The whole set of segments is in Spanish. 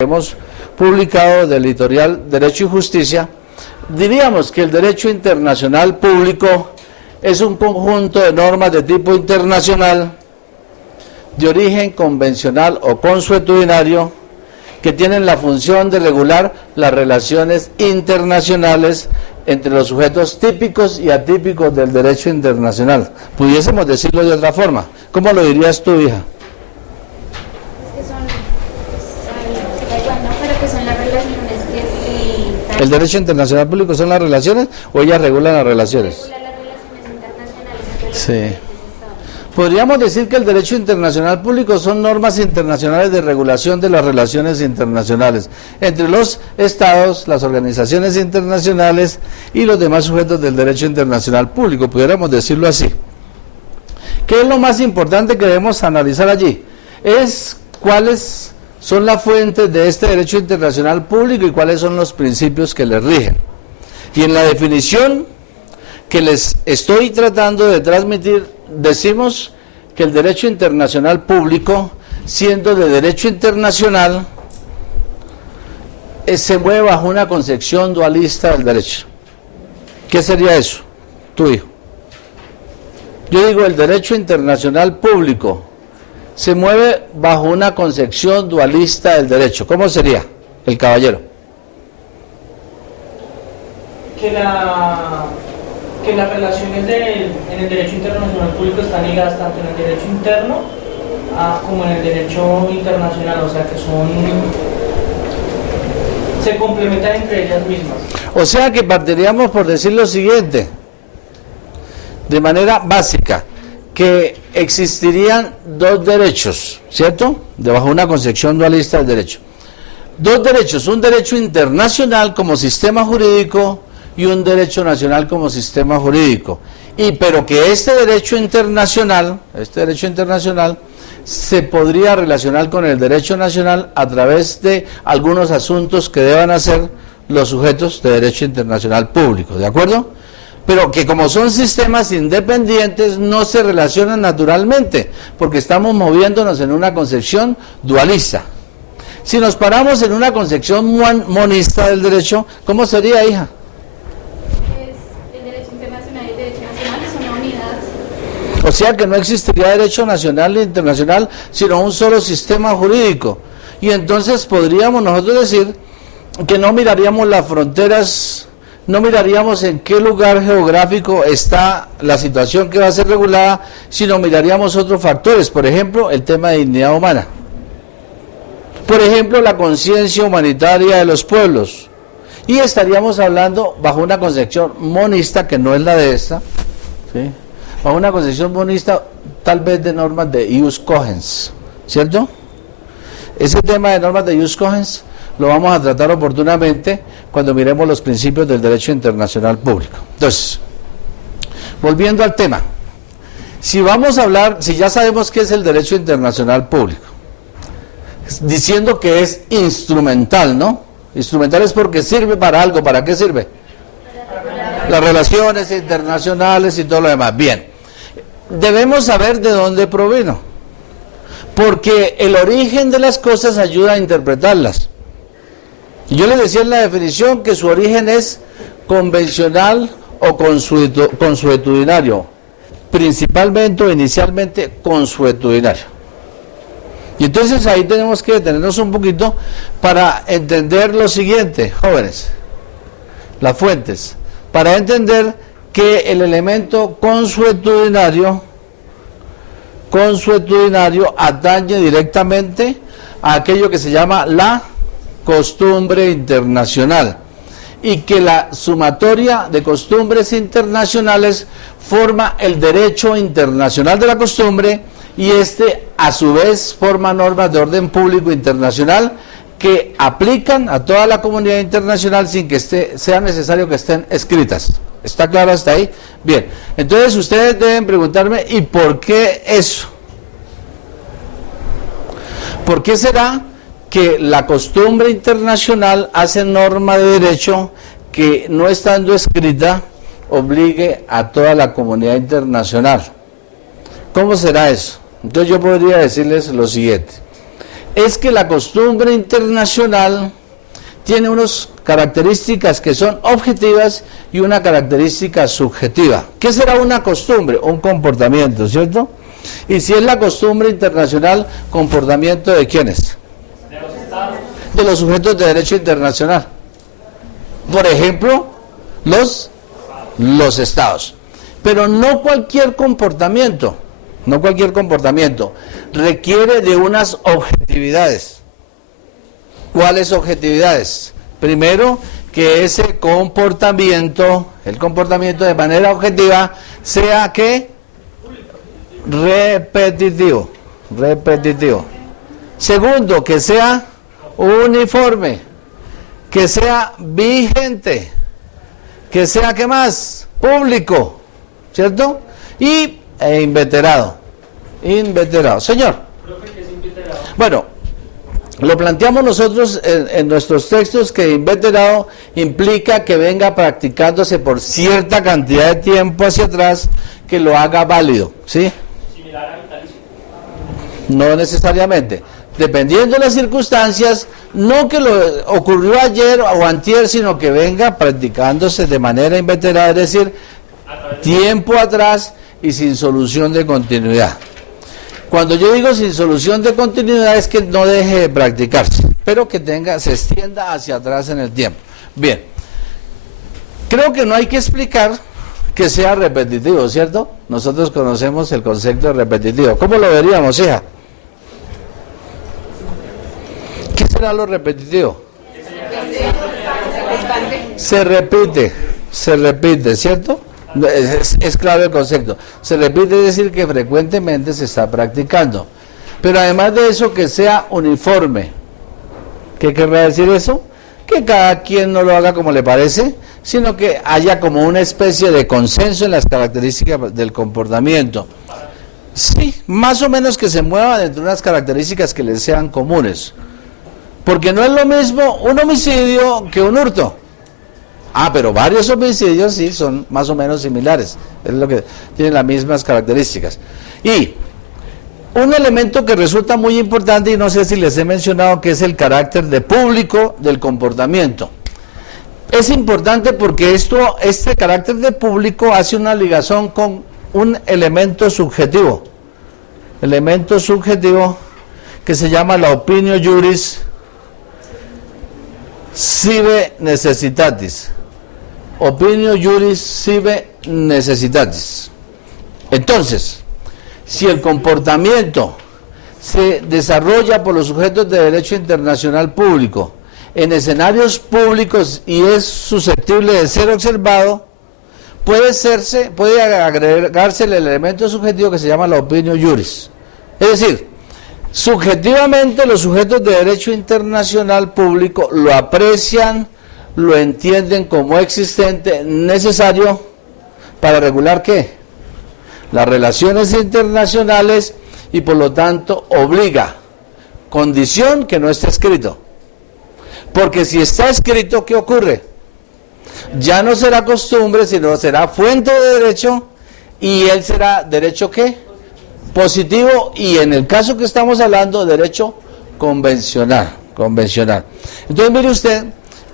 Hemos publicado del editorial Derecho y Justicia, diríamos que el derecho internacional público es un conjunto de normas de tipo internacional de origen convencional o consuetudinario que tienen la función de regular las relaciones internacionales entre los sujetos típicos y atípicos del derecho internacional. Pudiésemos decirlo de otra forma. ¿Cómo lo dirías tú, hija? ¿El derecho internacional público son las relaciones o ellas regulan las relaciones? Regula las relaciones internacionales entre los Sí. Podríamos decir que el derecho internacional público son normas internacionales de regulación de las relaciones internacionales entre los estados, las organizaciones internacionales y los demás sujetos del derecho internacional público, pudiéramos decirlo así. ¿Qué es lo más importante que debemos analizar allí? Es cuáles son las fuentes de este derecho internacional público y cuáles son los principios que le rigen. Y en la definición que les estoy tratando de transmitir, decimos que el derecho internacional público, siendo de derecho internacional, se mueve bajo una concepción dualista del derecho. ¿Qué sería eso? Tu hijo. Yo digo, el derecho internacional público se mueve bajo una concepción dualista del derecho. ¿Cómo sería el caballero? Que las relaciones en el derecho internacional público están ligadas tanto en el derecho interno como en el derecho internacional, o sea que se complementan entre ellas mismas. O sea que partiríamos por decir lo siguiente, de manera básica, que existirían dos derechos, ¿cierto? Debajo de una concepción dualista del derecho. Dos derechos, un derecho internacional como sistema jurídico y un derecho nacional como sistema jurídico. Pero que este derecho internacional se podría relacionar con el derecho nacional a través de algunos asuntos que deban hacer los sujetos de derecho internacional público, ¿de acuerdo? Pero que como son sistemas independientes no se relacionan naturalmente, porque estamos moviéndonos en una concepción dualista. Si nos paramos en una concepción monista del derecho, ¿cómo sería, hija? El derecho internacional y el derecho nacional son una unidad. O sea que no existiría derecho nacional e internacional, sino un solo sistema jurídico. Y entonces podríamos nosotros decir que no miraríamos las fronteras, no miraríamos en qué lugar geográfico está la situación que va a ser regulada, sino miraríamos otros factores, por ejemplo, el tema de dignidad humana. Por ejemplo, la conciencia humanitaria de los pueblos. Y estaríamos hablando bajo una concepción monista, que no es la de esta, ¿sí? Bajo una concepción monista, tal vez de normas de ius cogens, ¿cierto? Ese tema de normas de ius cogens lo vamos a tratar oportunamente cuando miremos los principios del derecho internacional público. Entonces, volviendo al tema, si vamos a hablar, si ya sabemos qué es el derecho internacional público, diciendo que es instrumental, ¿no? Instrumental es porque sirve para algo. ¿Para qué sirve? Las relaciones internacionales y todo lo demás. Bien, debemos saber de dónde provino, porque el origen de las cosas ayuda a interpretarlas. Yo les decía en la definición que su origen es convencional o consuetudinario, principalmente o inicialmente consuetudinario. Y entonces ahí tenemos que detenernos un poquito para entender lo siguiente, jóvenes, las fuentes, para entender que el elemento consuetudinario atañe directamente a aquello que se llama la costumbre internacional. y que la sumatoria de costumbres internacionales forma el derecho internacional de la costumbre, y este a su vez forma normas de orden público internacional que aplican a toda la comunidad internacional sin que sea necesario que estén escritas. ¿Está claro hasta ahí? Bien, entonces ustedes deben preguntarme, ¿y por qué eso? ¿Por qué será que la costumbre internacional hace norma de derecho que, no estando escrita, obligue a toda la comunidad internacional? ¿Cómo será eso? Entonces yo podría decirles lo siguiente: es que la costumbre internacional tiene unas características que son objetivas y una característica subjetiva. ¿Qué será una costumbre? Un comportamiento, ¿cierto? Y si es la costumbre internacional, ¿comportamiento de quiénes? De los estados. De los sujetos de derecho internacional. Por ejemplo, los estados. Pero no cualquier comportamiento. No cualquier comportamiento, requiere de unas objetividades. ¿Cuáles objetividades? Primero, que ese comportamiento, el comportamiento de manera objetiva, sea ¿qué? Repetitivo. Segundo, que sea uniforme, que sea vigente, que sea ¿qué más? Público, ¿cierto? Y inveterado. Señor. Bueno, lo planteamos nosotros en nuestros textos, que inveterado implica que venga practicándose por cierta cantidad de tiempo hacia atrás, que lo haga válido, ¿sí? Similar a vitalicio. No necesariamente. Dependiendo de las circunstancias, no que lo ocurrió ayer o antier, sino que venga practicándose de manera inveterada, es decir, tiempo atrás y sin solución de continuidad. Cuando yo digo sin solución de continuidad, es que no deje de practicarse, pero que se extienda hacia atrás en el tiempo. Bien, creo que no hay que explicar que sea repetitivo, ¿cierto? Nosotros conocemos el concepto de repetitivo. ¿Cómo lo veríamos, hija? ¿Qué será lo repetitivo? Se repite, ¿cierto? Es claro el concepto. Se repite, es decir, que frecuentemente se está practicando. Pero además de eso, que sea uniforme. ¿Qué querrá decir eso? Que cada quien no lo haga como le parece, sino que haya como una especie de consenso en las características del comportamiento. Sí, más o menos que se mueva dentro de unas características que les sean comunes. Porque no es lo mismo un homicidio que un hurto. Pero varios homicidios sí son más o menos similares, es lo que tienen las mismas características. Y un elemento que resulta muy importante, y no sé si les he mencionado, que es el carácter de público del comportamiento. Es importante porque este carácter de público hace una ligación con un elemento subjetivo que se llama la opinio juris sive necessitatis. Opinio juris sive necessitatis. Entonces, si el comportamiento se desarrolla por los sujetos de derecho internacional público en escenarios públicos y es susceptible de ser observado, puede agregarse el elemento subjetivo que se llama la opinio juris. Es decir, subjetivamente los sujetos de derecho internacional público lo aprecian, lo entienden como existente, necesario para regular ¿qué? Las relaciones internacionales, y por lo tanto obliga, condición que no esté escrito. Porque si está escrito, ¿qué ocurre? Ya no será costumbre, sino será fuente de derecho, y él será derecho ¿qué? Positivo, y en el caso que estamos hablando, derecho convencional. Entonces mire usted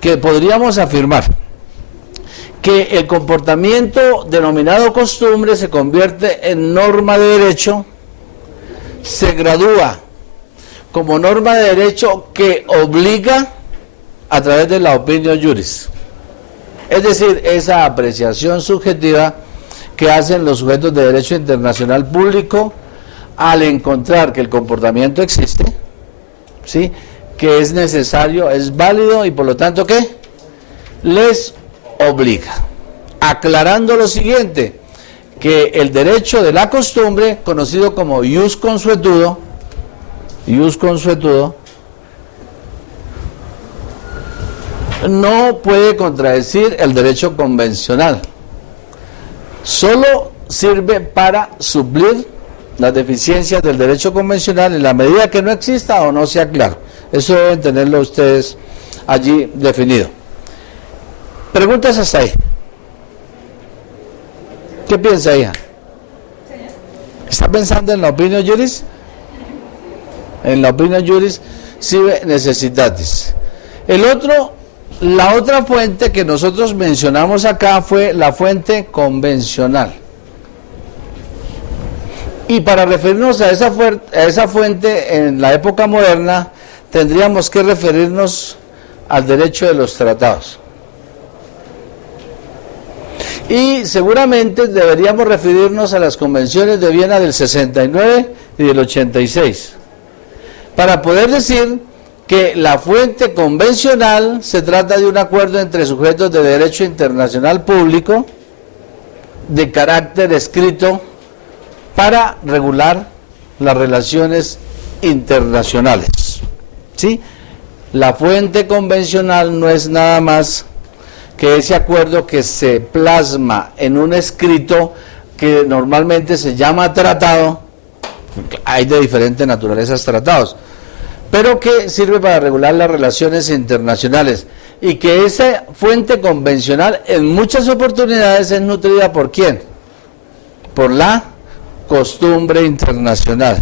que podríamos afirmar que el comportamiento denominado costumbre se convierte en norma de derecho, se gradúa como norma de derecho que obliga a través de la opinio juris. Es decir, esa apreciación subjetiva que hacen los sujetos de derecho internacional público al encontrar que el comportamiento existe, ¿sí?, que es necesario, es válido y por lo tanto ¿qué? les obliga, aclarando lo siguiente, que el derecho de la costumbre, conocido como ius consuetudo, no puede contradecir el derecho convencional. Solo sirve para suplir las deficiencias del derecho convencional en la medida que no exista o no sea claro. Eso deben tenerlo ustedes allí definido. Preguntas hasta ahí. ¿Qué piensa, hija? ¿Está pensando en la opinión juris? En la opinión juris sive necessitatis. La otra fuente que nosotros mencionamos acá fue la fuente convencional. Y para referirnos a esa fuente en la época moderna, tendríamos que referirnos al derecho de los tratados. Y seguramente deberíamos referirnos a las convenciones de Viena del 69 y del 86, para poder decir que la fuente convencional se trata de un acuerdo entre sujetos de derecho internacional público de carácter escrito para regular las relaciones internacionales. ¿Sí? La fuente convencional no es nada más que ese acuerdo que se plasma en un escrito que normalmente se llama tratado, hay de diferentes naturalezas tratados, pero que sirve para regular las relaciones internacionales, y que esa fuente convencional en muchas oportunidades es nutrida ¿por quién? Por la costumbre internacional.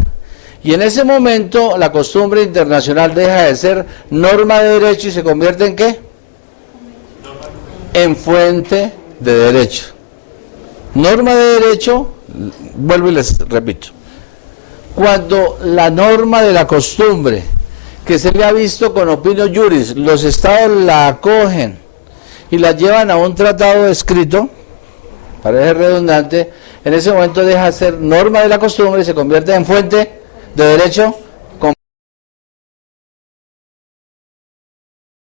Y en ese momento la costumbre internacional deja de ser norma de derecho y se convierte ¿en qué? En fuente de derecho. Norma de derecho, vuelvo y les repito, cuando la norma de la costumbre que se le ha visto con opinio juris, los estados la acogen y la llevan a un tratado escrito, parece redundante, en ese momento deja de ser norma de la costumbre y se convierte en fuente de derecho